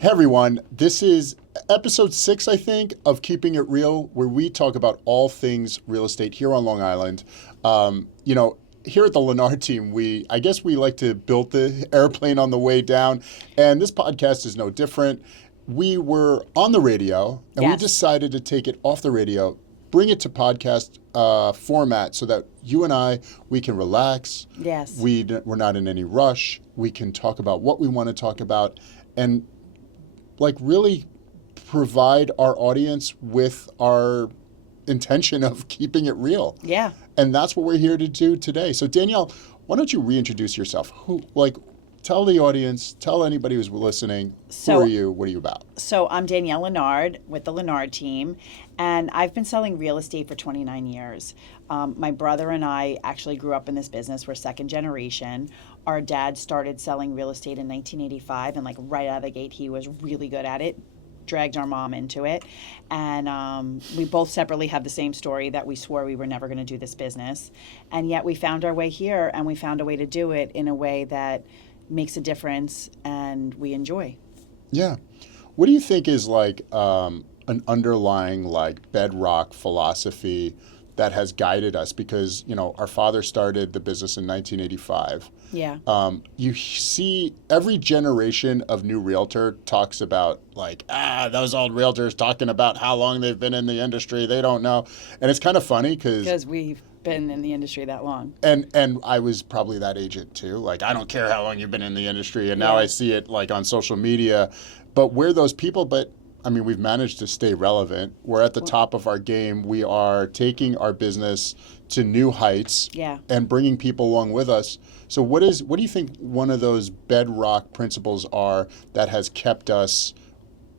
Hey everyone, this is episode 6, I think, of Keeping It Real, where we talk about all things real estate here on Long Island. Here at the Lennar team, I guess we like to build the airplane on the way down, and this podcast is no different. We were on the radio, and we Yes. decided to take it off the radio, bring it to podcast format so that you and we can relax. Yes. We're not in any rush. We can talk about what we want to talk about, and really provide our audience with our intention of keeping it real. Yeah. And that's what we're here to do today. So Danielle, why don't you reintroduce yourself? Tell the audience, tell anybody who's listening, who are you, what are you about? So I'm Danielle Lennard with the Lennard team, and I've been selling real estate for 29 years. My brother and I actually grew up in this business. We're second generation. Our dad started selling real estate in 1985, and right out of the gate, he was really good at it. Dragged our mom into it, and we both separately have the same story that we swore we were never going to do this business, and yet we found our way here, and we found a way to do it in a way that makes a difference and we enjoy. Yeah. What do you think is an underlying bedrock philosophy that has guided us? Because, our father started the business in 1985. Yeah. You see every generation of new realtor talks about those old realtors talking about how long they've been in the industry. They don't know. And it's kind of funny because we've been in the industry that long. And I was probably that agent too. I don't care how long you've been in the industry. And now I see it on social media. But we're those people. But we've managed to stay relevant. We're at the top of our game. We are taking our business to new heights and bringing people along with us. So what do you think one of those bedrock principles are that has kept us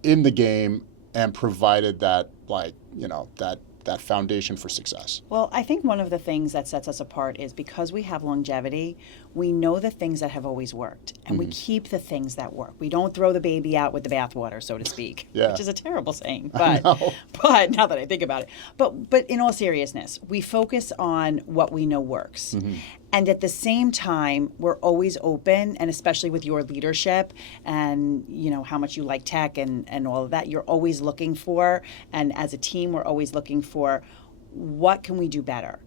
in the game and provided that that foundation for success? Well, I think one of the things that sets us apart is because we have longevity, we know the things that have always worked, and we keep the things that work. We don't throw the baby out with the bathwater, so to speak, which is a terrible saying, but now that I think about it. But in all seriousness, we focus on what we know works. And at the same time, we're always open, and especially with your leadership and how much you like tech and all of that, you're always looking for, and as a team, we're always looking for, what can we do better?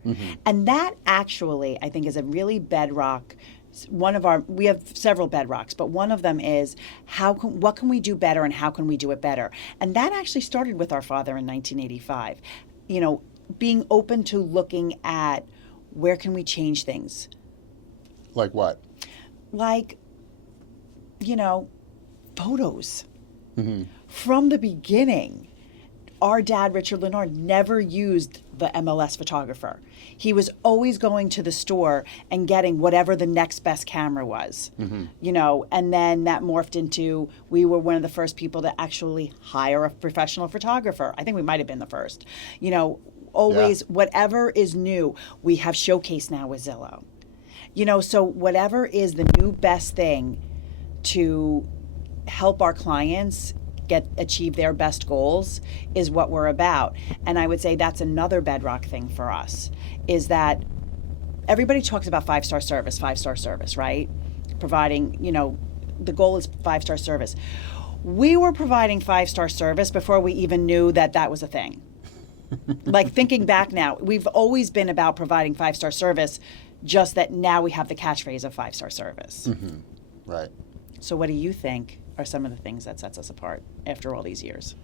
And that actually, I think, is a really bedrock. We have several bedrocks, but one of them is what can we do better and how can we do it better? And that actually started with our father in 1985. Being open to looking at where can we change things? Like what? Photos. From the beginning, our dad, Richard Lennard, never used the MLS photographer. He was always going to the store and getting whatever the next best camera was, and then that morphed into, we were one of the first people to actually hire a professional photographer. I think we might have been the first, always whatever is new. We have Showcase now with Zillow, so whatever is the new best thing to help our clients achieve their best goals is what we're about. And I would say that's another bedrock thing for us, is that everybody talks about five-star service, right? Providing, the goal is five-star service. We were providing five-star service before we even knew that was a thing. Thinking back now, we've always been about providing five-star service, just that now we have the catchphrase of five-star service. Right. So what do you think are some of the things that sets us apart after all these years?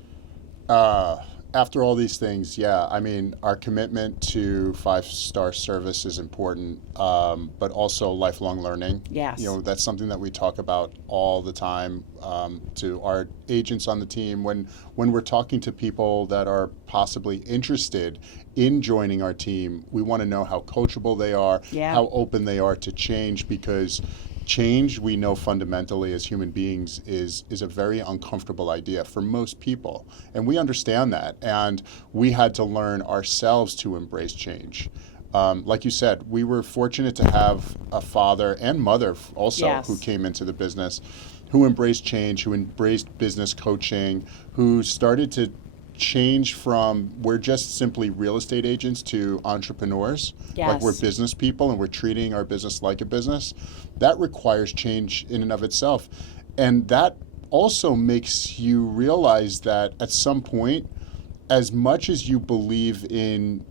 After all these things, our commitment to five-star service is important, but also lifelong learning. Yes. That's something that we talk about all the time to our agents on the team. When we're talking to people that are possibly interested in joining our team, we want to know how coachable they are, how open they are to change, because change, we know fundamentally as human beings, is a very uncomfortable idea for most people. And we understand that. And we had to learn ourselves to embrace change. Like you said, we were fortunate to have a father and mother also who came into the business, who embraced change, who embraced business coaching, who started to change from, we're just simply real estate agents to entrepreneurs. Like we're business people and we're treating our business like a business. That requires change in and of itself. And that also makes you realize that at some point, as much as you believe in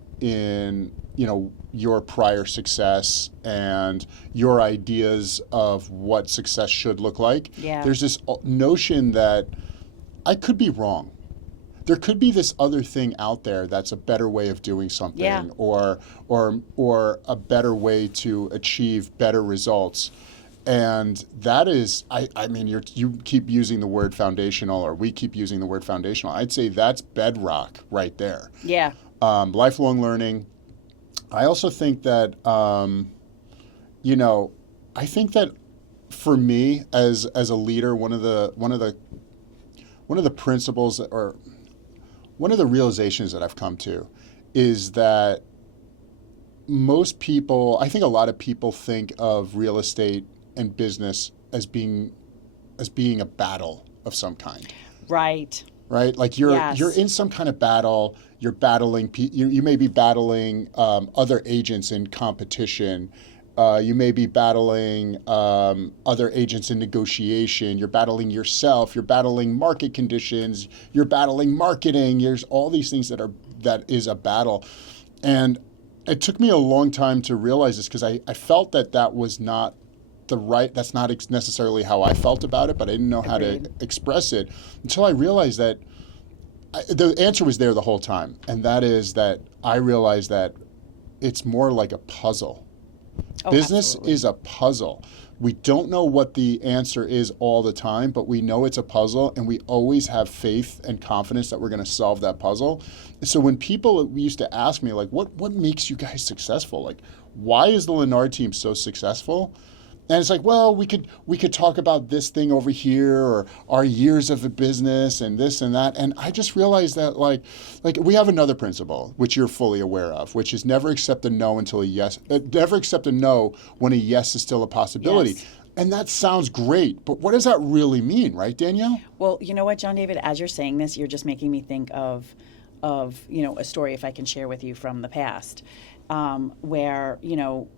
your prior success and your ideas of what success should look like, Yeah. there's this notion that I could be wrong. There could be this other thing out there that's a better way of doing something, Yeah. or a better way to achieve better results. And that is, I mean, you keep using the word foundational, or we keep using the word foundational. I'd say that's bedrock right there. Yeah. Lifelong learning. I also think that, I think that for me as a leader, one of the principles, or one of the realizations that I've come to, is that most people, I think a lot of people think of real estate and business as being a battle of some kind. Right. Right? Like Yes. you're in some kind of battle. You're battling. You may be battling other agents in competition. You may be battling other agents in negotiation. You're battling yourself. You're battling market conditions. You're battling marketing. There's all these things that is a battle, and it took me a long time to realize this, because I felt that was not that's not necessarily how I felt about it, but I didn't know how to express it until I realized that the answer was there the whole time. And that is that I realized that it's more like a puzzle. Oh, Business absolutely. is a puzzle. We don't know what the answer is all the time, but we know it's a puzzle, and we always have faith and confidence that we're going to solve that puzzle. So when people used to ask me, like, what makes you guys successful? Like, why is the Lennar team so successful? And it's like, well, we could talk about this thing over here, or our years of a business and this and that. And I just realized that like we have another principle, which you're fully aware of, which is never accept a no until a yes. Never accept a no when a yes is still a possibility. Yes. And that sounds great, but what does that really mean, right, Danielle? Well, you know what, Jon-David, as you're saying this, you're just making me think of a story, if I can share with you, from the past, where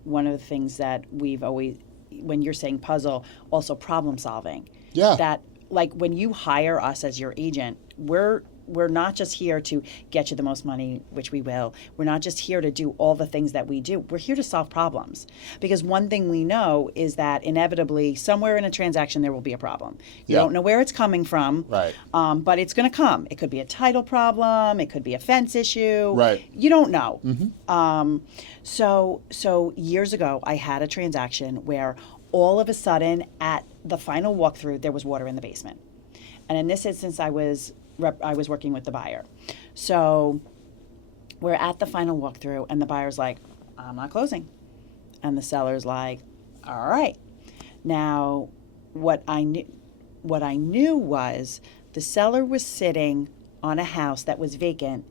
one of the things that we've always, when you're saying puzzle, also problem solving. Yeah. That, like, when you hire us as your agent, we're not just here to get you the most money, which we will. We're not just here to do all the things that we do. We're here to solve problems. Because one thing we know is that inevitably, somewhere in a transaction, there will be a problem. You don't know where it's coming from, Right. But it's going to come. It could be a title problem. It could be a fence issue. Right. You don't know. So years ago, I had a transaction where all of a sudden, at the final walkthrough, there was water in the basement. And in this instance, I was working with the buyer. So we're at the final walkthrough, and the buyer's like, I'm not closing. And the seller's like, all right. Now, what I knew was the seller was sitting on a house that was vacant,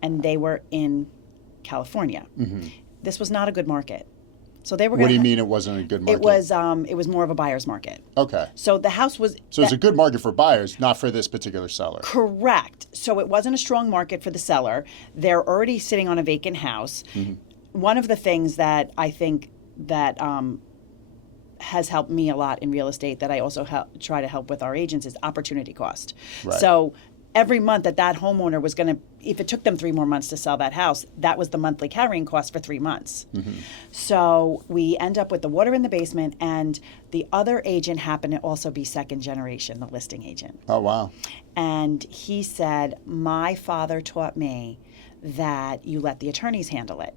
and they were in California. Mm-hmm. This was not a good market. So they were. What do you mean it wasn't a good market? It was more of a buyer's market. Okay. So the house was. So it's a good market for buyers, not for this particular seller. Correct. So it wasn't a strong market for the seller. They're already sitting on a vacant house. Mm-hmm. One of the things that I think that has helped me a lot in real estate, that I also try to help with our agents, is opportunity cost. Right. So every month that homeowner was going to, if it took them 3 more months to sell that house, that was the monthly carrying cost for 3 months. Mm-hmm. So we end up with the water in the basement, and the other agent happened to also be second generation, the listing agent. Oh, wow. And he said, my father taught me that you let the attorneys handle it.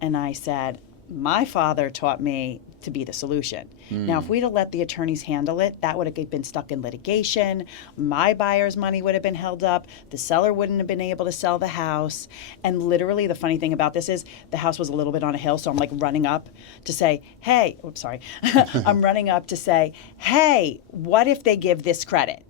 And I said, my father taught me to be the solution. Now, if we'd have let the attorneys handle it, that would have been stuck in litigation. My buyer's money would have been held up. The seller wouldn't have been able to sell the house. And literally, the funny thing about this is the house was a little bit on a hill, so I'm like running up to say, hey, oops, sorry. I'm running up to say, hey, what if they give this credit?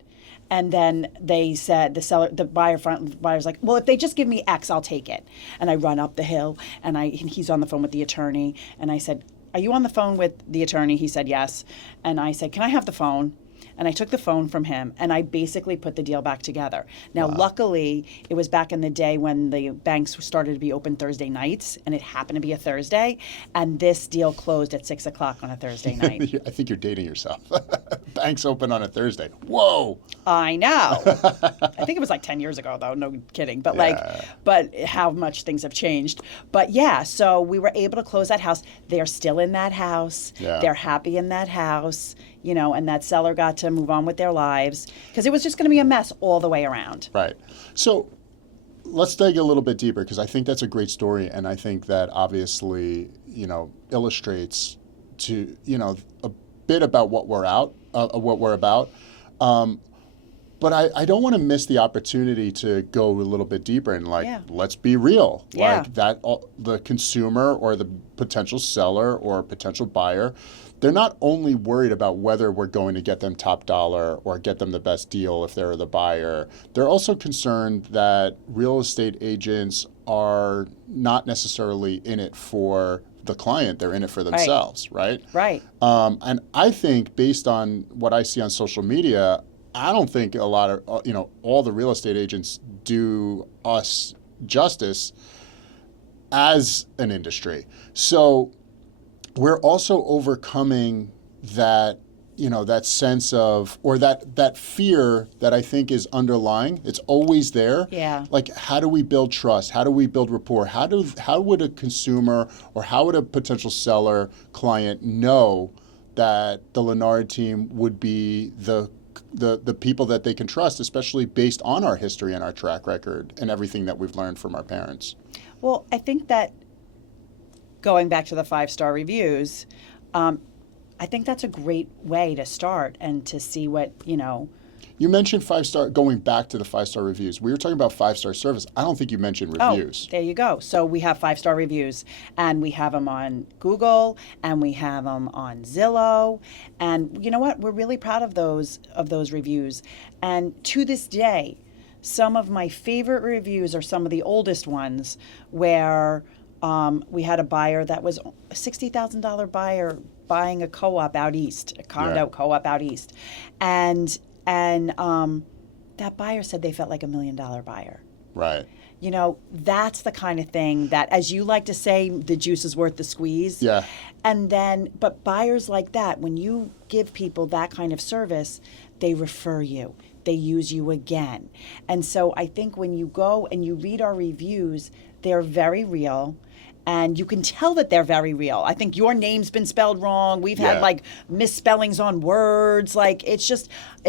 And then they said, the buyer's like, well, if they just give me X, I'll take it. And I run up the hill, and he's on the phone with the attorney. And I said, are you on the phone with the attorney? He said, yes. And I said, can I have the phone? and I took the phone from him, and I basically put the deal back together. Now, luckily, it was back in the day when the banks started to be open Thursday nights, and it happened to be a Thursday, and this deal closed at 6 o'clock on a Thursday night. I think you're dating yourself. Banks open on a Thursday. Whoa! I know. I think it was like 10 years ago, though. No kidding. But but how much things have changed. But yeah, so we were able to close that house. They're still in that house. Yeah. They're happy in that house, you know, and that seller got to move on with their lives because it was just going to be a mess all the way around. Right. So let's dig a little bit deeper because I think that's a great story, and I think that obviously, you know, illustrates to, you know, a bit about what we're about. But I don't want to miss the opportunity to go a little bit deeper and let's be real. Yeah. Like that, the consumer or the potential seller or potential buyer, they're not only worried about whether we're going to get them top dollar or get them the best deal if they're the buyer. They're also concerned that real estate agents are not necessarily in it for the client, they're in it for themselves, right? Right. And I think based on what I see on social media, I don't think a lot of, you know, all the real estate agents do us justice as an industry. So we're also overcoming that, you know, that sense of, or that fear that I think is underlying. It's always there. Yeah. Like, how do we build trust? How do we build rapport? How would a consumer or how would a potential seller client know that the Lenard team would be the people that they can trust, especially based on our history and our track record and everything that we've learned from our parents? Well, I think that going back to the 5-star reviews, I think that's a great way to start and to see what, you know. You mentioned 5-star, going back to the 5-star reviews. We were talking about 5-star service. I don't think you mentioned reviews. Oh, there you go. So we have 5-star reviews, and we have them on Google, and we have them on Zillow. And you know what? We're really proud of those reviews. And to this day, some of my favorite reviews are some of the oldest ones where we had a buyer that was a $60,000 buyer buying a co-op out east, a condo co-op out east. And that buyer said they felt like $1 million buyer. Right. You know, that's the kind of thing that, as you like to say, the juice is worth the squeeze. Yeah. And then, but buyers like that, when you give people that kind of service, they refer you. They use you again. And so I think when you go and you read our reviews, they're very real. And you can tell that they're very real. I think your name's been spelled wrong. We've had like misspellings on words. Like it's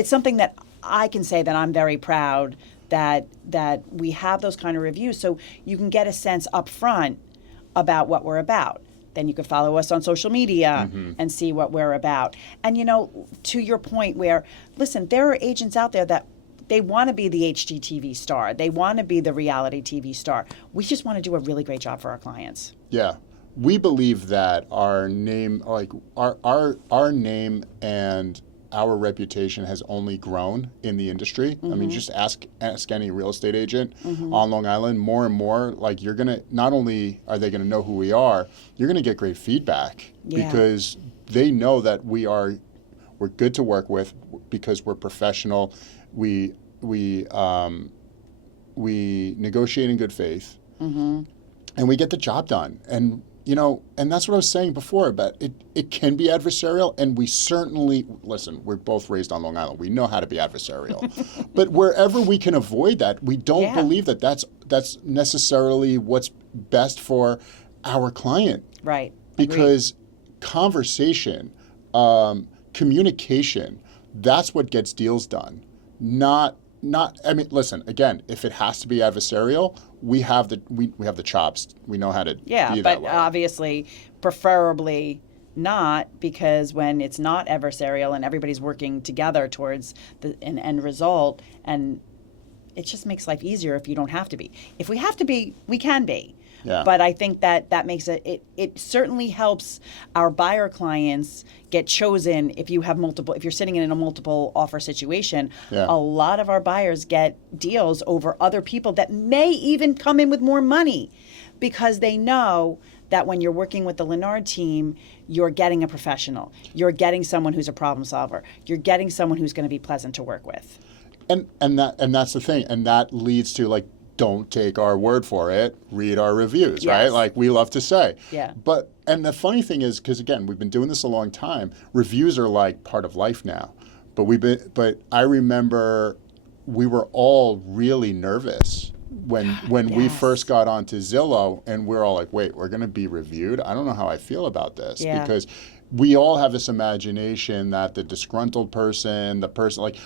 something that I can say that I'm very proud that we have those kind of reviews. So you can get a sense up front about what we're about. Then you can follow us on social media and see what we're about. And you know, to your point where, listen, there are agents out there that they want to be the HGTV star. They want to be the reality TV star. We just want to do a really great job for our clients. Yeah. We believe that our name, like our name and our reputation has only grown in the industry. I mean, just ask any real estate agent on Long Island. More and more, like you're gonna, not only are they gonna know who we are, you're gonna get great feedback because they know that we're good to work with because we're professional. We negotiate in good faith, and we get the job done. And you know, and that's what I was saying before. But it can be adversarial, and we certainly listen. We're both raised on Long Island. We know how to be adversarial, but wherever we can avoid that, we don't believe that that's necessarily what's best for our client. Right. Because conversation, communication, that's what gets deals done. Not. I mean, listen. Again, if it has to be adversarial, we have the chops. We know how to. Yeah, be but that way. obviously, preferably not, because when it's not adversarial and everybody's working together towards an end result, and it just makes life easier if you don't have to be. If we have to be, we can be. Yeah. But I think that makes it certainly helps our buyer clients get chosen if you're sitting in a multiple offer situation. Yeah. A lot of our buyers get deals over other people that may even come in with more money because they know that when you're working with the Lennard team, you're getting a professional. You're getting someone who's a problem solver. You're getting someone who's going to be pleasant to work with. And that's the thing. And that leads to, like, don't take our word for it. Read our reviews, Yes. right? Like we love to say. Yeah. And the funny thing is, because again, we've been doing this a long time, reviews are like part of life now. But I remember we were all really nervous when we Yes. first got onto Zillow, and we're all like, wait, we're going to be reviewed? I don't know how I feel about this. Yeah. Because we all have this imagination that the disgruntled person, the person, like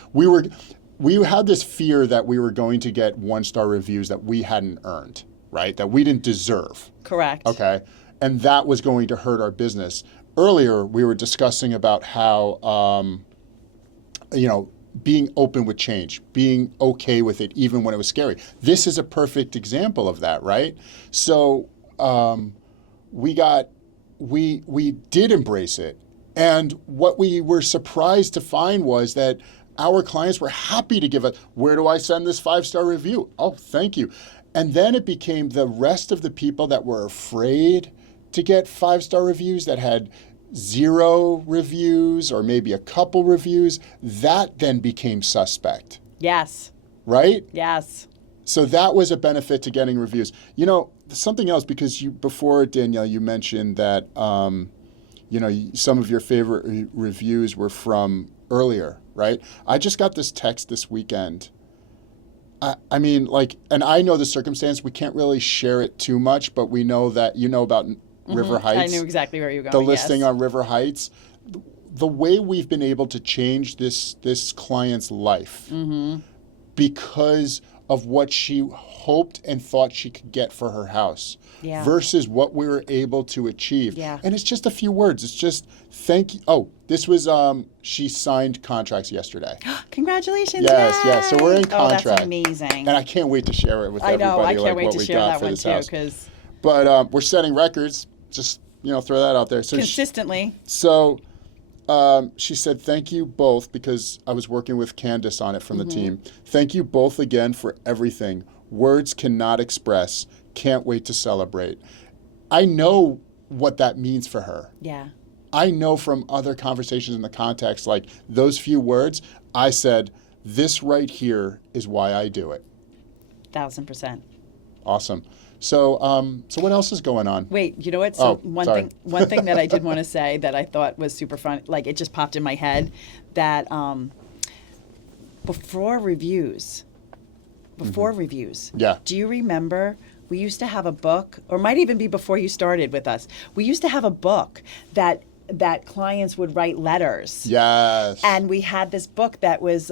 we had this fear that we were going to get 1-star reviews that we hadn't earned, right? That we didn't deserve. Correct. Okay. And that was going to hurt our business. Earlier, we were discussing about how, being open with change, being okay with it, even when it was scary. This is a perfect example of that, right? So we did embrace it. And what we were surprised to find was that our clients were happy to give us, where do I send this 5-star review? Oh, thank you. And then it became the rest of the people that were afraid to get 5-star reviews, that had 0 reviews or maybe a couple reviews, that then became suspect. Yes. Right? Yes. So that was a benefit to getting reviews. Something else, because before, Danielle, you mentioned that, some of your favorite reviews were from earlier, right? I just got this text this weekend. I mean, and I know the circumstance. We can't really share it too much, but we know that about River Heights. I knew exactly where you were The going. listing yes. on River Heights. The way we've been able to change this client's life because of what she hoped and thought she could get for her house versus what we were able to achieve. Yeah. And it's just a few words. It's just, thank you. Oh, this was, she signed contracts yesterday. Congratulations. Yes. So we're in contract. Oh, that's amazing. And I can't wait to share it with I everybody. know. I can't wait what to we share got that for one this too, house. because But we're setting records. Just, throw that out there. So consistently. So she said, thank you both, because I was working with Candace on it from the team. Thank you both again for everything. Words cannot express. Can't wait to celebrate. I know what that means for her. Yeah. I know from other conversations in the context, like those few words, I said, this right here is why I do it. 1000%. Awesome. So what else is going on? Wait, you know what? So sorry. one thing that I did want to say that I thought was super fun, like it just popped in my head, that before reviews, Yeah. do you remember we used to have a book, or might even be before you started with us, we used to have a book that clients would write letters. Yes. And we had this book that was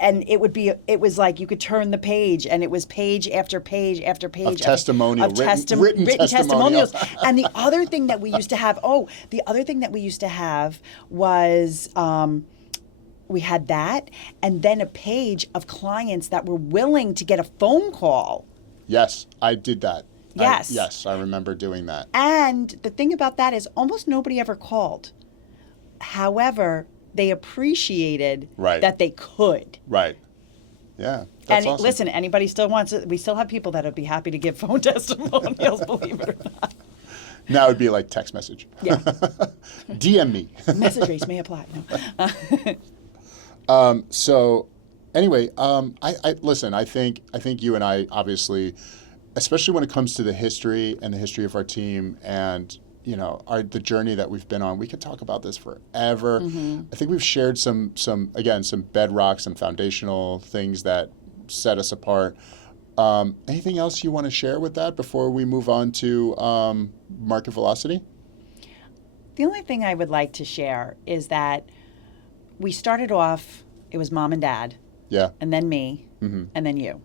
and it was like you could turn the page, and it was page after page after page Of testimonial, written testimonials. And the other thing that we used to have, was we had that, and then a page of clients that were willing to get a phone call. Yes, I did that. Yes. I remember doing that. And the thing about that is almost nobody ever called. However, they appreciated that they could. Right. Yeah. That's And awesome. listen, anybody still wants it. We still have people that would be happy to give phone testimonials, believe it or not. Now it would be like text message. Yeah. DM me. Message rates may apply. No. So anyway, I listen, I think you and I, obviously, especially when it comes to the history and the history of our team and the journey that we've been on, we could talk about this forever. I think we've shared some bedrock, some foundational things that set us apart. Anything else you want to share with that before we move on to market velocity? The only thing I would like to share is that we started off, it was mom and dad. Yeah. And then me, and then you.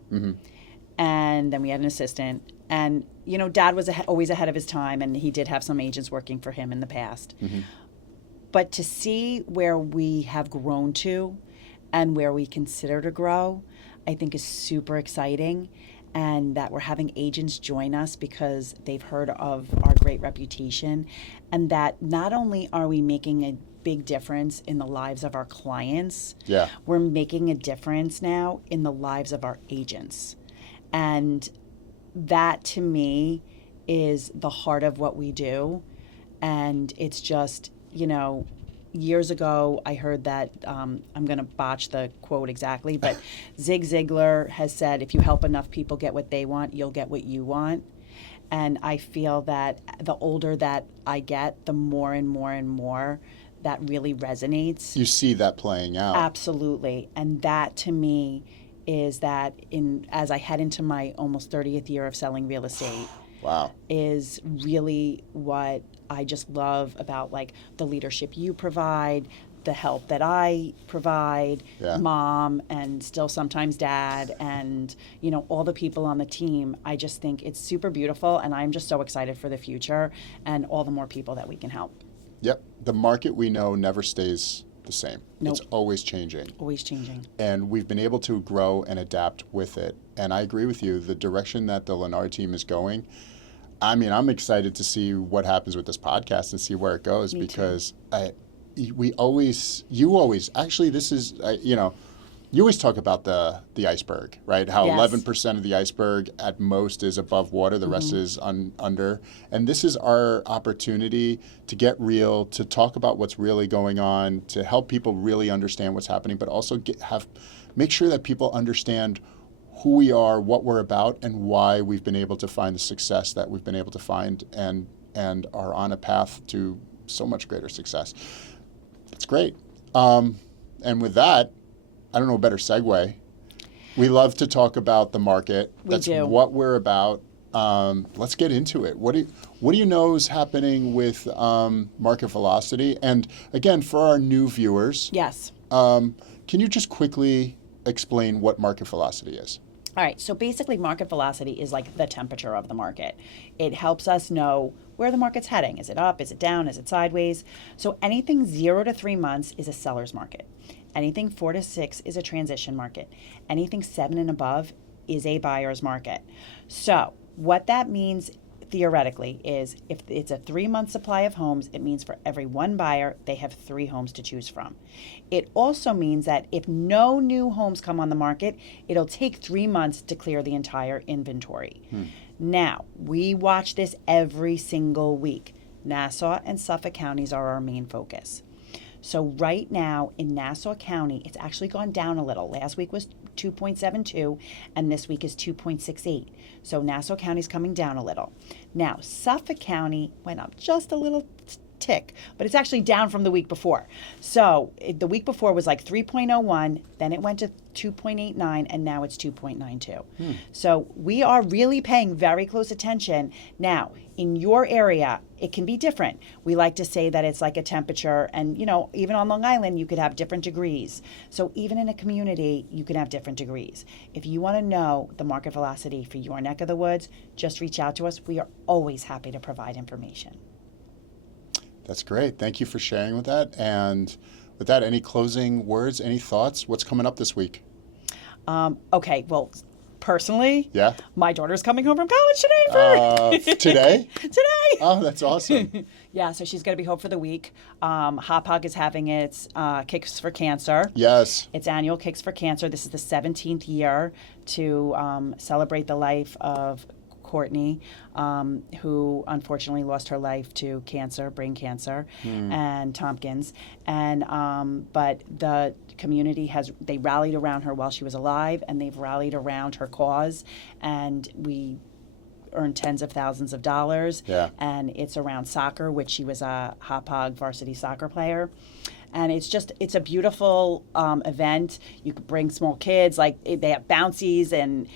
And then we had an assistant. And, Dad was always ahead of his time, and he did have some agents working for him in the past. But to see where we have grown to and where we consider to grow, I think is super exciting. And that we're having agents join us because they've heard of our great reputation. And that not only are we making a big difference in the lives of our clients, we're making a difference now in the lives of our agents. And that, to me, is the heart of what we do. And it's just, years ago, I heard that, I'm going to botch the quote exactly, but Zig Ziglar has said, if you help enough people get what they want, you'll get what you want. And I feel that the older that I get, the more and more and more that really resonates. You see that playing out. Absolutely. And that to me is that as I head into my almost 30th year of selling real estate, wow, is really what I just love about like the leadership you provide, the help that I provide, mom and still sometimes dad, and all the people on the team. I just think it's super beautiful, and I'm just so excited for the future and all the more people that we can help. Yep. The market we know never stays the same. Nope. It's always changing. Always changing. And we've been able to grow and adapt with it. And I agree with you. The direction that the Lennar team is going, I mean, I'm excited to see what happens with this podcast and see where it goes. Me because you always, this is, you always talk about the iceberg, right? How Yes. 11% of the iceberg at most is above water, the rest is under. And this is our opportunity to get real, to talk about what's really going on, to help people really understand what's happening, but also make sure that people understand who we are, what we're about, and why we've been able to find the success that we've been able to find, and are on a path to so much greater success. That's great. And with that, I don't know a better segue. We love to talk about the market. That's what we're about. Let's get into it. What do you know is happening with market velocity? And again, for our new viewers, Yes. can you just quickly explain what market velocity is? All right, so basically market velocity is like the temperature of the market. It helps us know where the market's heading. Is it up? Is it down? Is it sideways? So anything 0 to 3 months is a seller's market. Anything 4 to 6 is a transition market. Anything 7 and above is a buyer's market. So what that means theoretically is if it's a 3-month supply of homes, it means for every one buyer, they have 3 homes to choose from. It also means that if no new homes come on the market, it'll take 3 months to clear the entire inventory. Now, we watch this every single week. Nassau and Suffolk counties are our main focus. So right now in Nassau County, it's actually gone down a little. Last week was 2.72 and this week is 2.68. So Nassau County's coming down a little. Now Suffolk County went up just a little tick, but it's actually down from the week before. So the week before was like 3.01, then it went to 2.89, and now it's 2.92. So we are really paying very close attention. Now, in your area, it can be different. We like to say that it's like a temperature, and even on Long Island, you could have different degrees. So even in a community, you can have different degrees. If you want to know the market velocity for your neck of the woods, just reach out to us. We are always happy to provide information. That's great. Thank you for sharing with that. And with that, any closing words, any thoughts? What's coming up this week? Okay, well, personally, Yeah. my daughter's coming home from college today. Today? Today. Oh, that's awesome. Yeah, so she's going to be home for the week. Hop Hog is having its Kicks for Cancer. Yes. Its annual Kicks for Cancer. This is the 17th year to celebrate the life of Courtney, who unfortunately lost her life to cancer, brain cancer, and Tompkins. And but the community they rallied around her while she was alive, and they've rallied around her cause, and we earned tens of thousands of dollars. Yeah. And it's around soccer, which she was a Hop Hog varsity soccer player. And it's a beautiful event. You could bring small kids, like they have bouncies, and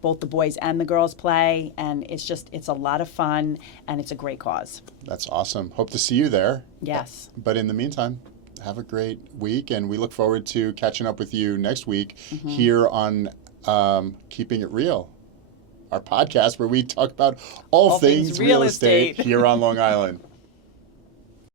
both the boys and the girls play, and it's a lot of fun, and it's a great cause. That's awesome. Hope to see you there. Yes. But in the meantime, have a great week, and we look forward to catching up with you next week here on Keeping It Real, our podcast where we talk about all things real estate here on Long Island.